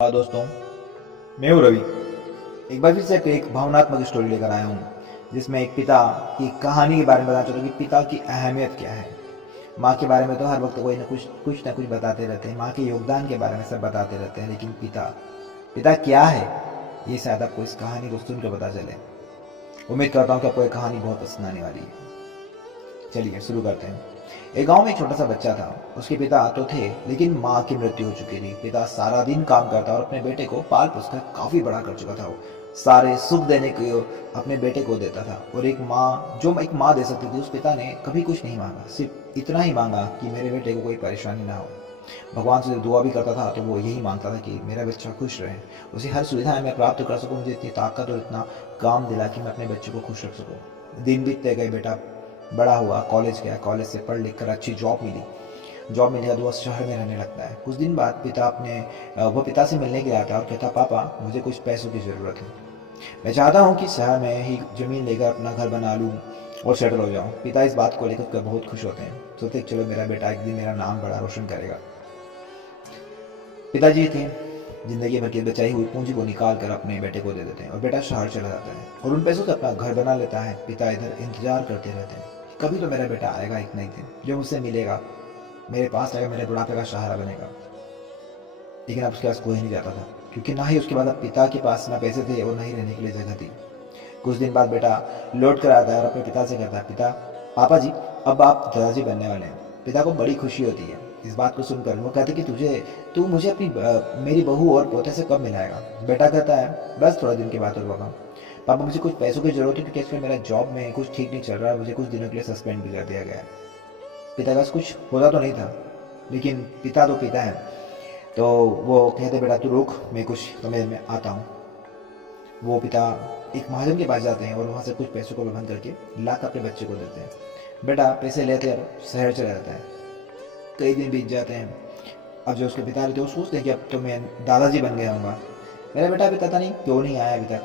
दोस्तों, मैं हूँ रवि। एक बार फिर से एक भावनात्मक स्टोरी लेकर आया हूँ, जिसमें एक पिता की कहानी के बारे में बताना चाहता हूँ कि पिता की अहमियत क्या है। माँ के बारे में तो हर वक्त कोई ना कुछ बताते रहते हैं, माँ के योगदान के बारे में सब बताते रहते हैं, लेकिन पिता पिता क्या है, ये शायद आपको इस कहानी को सुनकर पता चले। उम्मीद करता हूँ कि आपको ये कहानी बहुत पसंद आने वाली है। चलिए शुरू करते हैं। एक गांव में एक छोटा सा बच्चा था। उसके पिता तो थे, लेकिन माँ की मृत्यु हो चुकी थी। पिता सारा दिन काम करता और अपने बेटे को पाल पोस कर काफी बड़ा कर चुका था। वो सारे सुख देने को अपने बेटे को देता था, और एक माँ दे सकती थी, उस पिता ने कभी कुछ नहीं मांगा। सिर्फ इतना ही मांगा कि मेरे बेटे को कोई परेशानी ना हो। भगवान से दुआ भी करता था तो वो यही मांगता था कि मेरा बच्चा खुश रहे, उसे हर सुविधा मैं प्राप्त कर सकूं, मुझे इतनी ताकत और इतना काम दिला कि मैं अपने बच्चे को खुश रख सकूं। दिन बीतते गए, बेटा बड़ा हुआ, कॉलेज गया, कॉलेज से पढ़ लिख कर अच्छी जॉब मिली तो वह शहर में रहने लगता है। कुछ दिन बाद वो पिता से मिलने के लिए आता है और कहता, पापा मुझे कुछ पैसों की ज़रूरत है। मैं चाहता हूँ कि शहर में ही ज़मीन लेकर अपना घर बना लूँ और सेटल हो जाऊँ। पिता इस बात को लेकर बहुत खुश होते हैं, सोचते चलो मेरा बेटा एक दिन मेरा नाम बड़ा रोशन करेगा। पिताजी थे, जिंदगी भर की बचाई हुई पूंजी को निकाल कर अपने बेटे को दे देते हैं और बेटा शहर चला जाता है और उन पैसों से अपना घर बना लेता है। पिता इधर इंतजार करते रहते हैं, कभी तो मेरा बेटा आएगा एक नई दिन, जो मुझसे मिलेगा, मेरे पास आएगा, मेरे बुढ़ापे का सहारा बनेगा। लेकिन अब उसके पास कोई नहीं जाता था, क्योंकि ना ही उसके बाद अब पिता के पास ना पैसे थे और ना ही रहने के लिए जगह थी। कुछ दिन बाद बेटा लौट कर आता है और अपने पिता से कहता है, पिता पापा जी, अब आप दादाजी बनने वाले हैं। पिता को बड़ी खुशी होती है इस बात को सुनकर। वो कहते कि तू मुझे मेरी बहू और पोते से कब मिलाएगा। बेटा कहता है, बस थोड़ा दिन के बाद और पापा। पापा मुझे कुछ पैसों की जरूरत है, क्योंकि इसमें मेरा जॉब में कुछ ठीक नहीं चल रहा है, मुझे कुछ दिनों के लिए सस्पेंड भी कर दिया गया है। पिता का कुछ होता तो नहीं था, लेकिन पिता तो पिता है। तो वो कहते, बेटा तू रुक, मैं कुछ समय में आता हूँ। वो पिता एक महाजन के पास जाते हैं और वहाँ से कुछ पैसों को प्रबंध करके लाख अपने बच्चे को देते हैं। बेटा पैसे लेते और शहर चला जाता है। कई दिन बीत जाते हैं। अब जो उसके पिता रहते हैं वो सोचते हैं कि अब तो मैं दादाजी बन गया हूँगा। मेरा बेटा अभी पता नहीं क्यों नहीं आया अभी तक,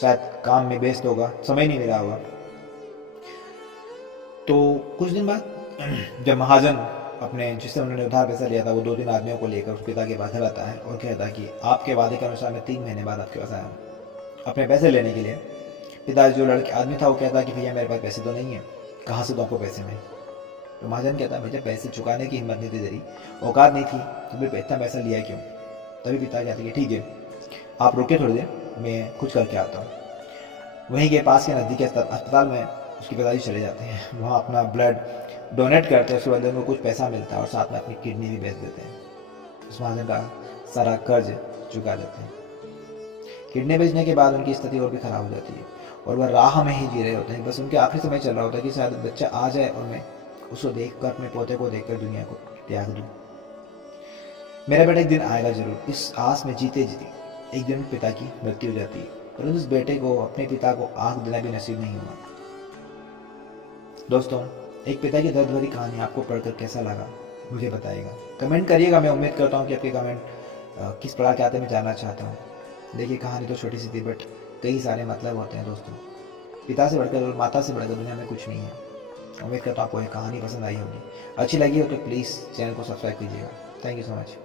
शायद काम में व्यस्त होगा, समय नहीं मिला होगा। तो कुछ दिन बाद जब महाजन अपने जिससे उन्होंने उधार पैसा लिया था, वो 2-3 आदमियों को लेकर उस पिता के पास घर आता है और कहता है कि आपके वादे के अनुसार मैं 3 महीने बाद आपके पास आया हूँ अपने पैसे लेने के लिए। पिता जो लड़के आदमी था वो कहता है कि भैया मेरे पास पैसे तो नहीं है, कहाँ से दूँ आपको पैसे में। तो महाजन कहता है, मुझे पैसे चुकाने की हिम्मत नहीं थी तेरी, औकात नहीं थी, तो फिर इतना पैसा लिया क्यों। तभी पिता कहते हैं, ठीक है आप रुके थोड़ी देर, मैं कुछ करके आता हूँ। वहीं के पास के नज़दीक अस्पताल में उसके पिताजी चले जाते हैं। वहाँ अपना ब्लड डोनेट करते हैं, उसके बदले में कुछ पैसा मिलता है और साथ में अपनी किडनी भी बेच देते हैं। उस महाजन का सारा कर्ज चुका देते हैं। किडनी बेचने के बाद उनकी स्थिति और भी खराब हो जाती है और वह राह में ही जी रहे होते हैं। बस उनके आखिरी समय चल रहा होता है कि शायद बच्चा आ जाए और मैं उसको देखकर, अपने पोते को देखकर दुनिया को त्याग दूं। मेरा बेटा एक दिन आएगा जरूर, इस आस में जीते जीते एक दिन पिता की मृत्यु हो जाती है, परंतु उस बेटे को, अपने पिता को आंख देना भी नसीब नहीं हुआ। दोस्तों, एक पिता की दर्द भरी कहानी आपको पढ़कर कैसा लगा मुझे बताइएगा, कमेंट करिएगा। मैं उम्मीद करता हूँ कि आपके कमेंट किस प्रकार के आते हैं, मैं जानना चाहता हूँ। देखिए कहानी तो छोटी सी थी, बट कई सारे मतलब होते हैं दोस्तों। पिता से बढ़कर और माता से बढ़कर दुनिया में कुछ नहीं है। उम्मीद करता हूँ आपको ये कहानी पसंद आई होगी। अच्छी लगी हो तो प्लीज़ चैनल को सब्सक्राइब कीजिएगा। Thank you so much.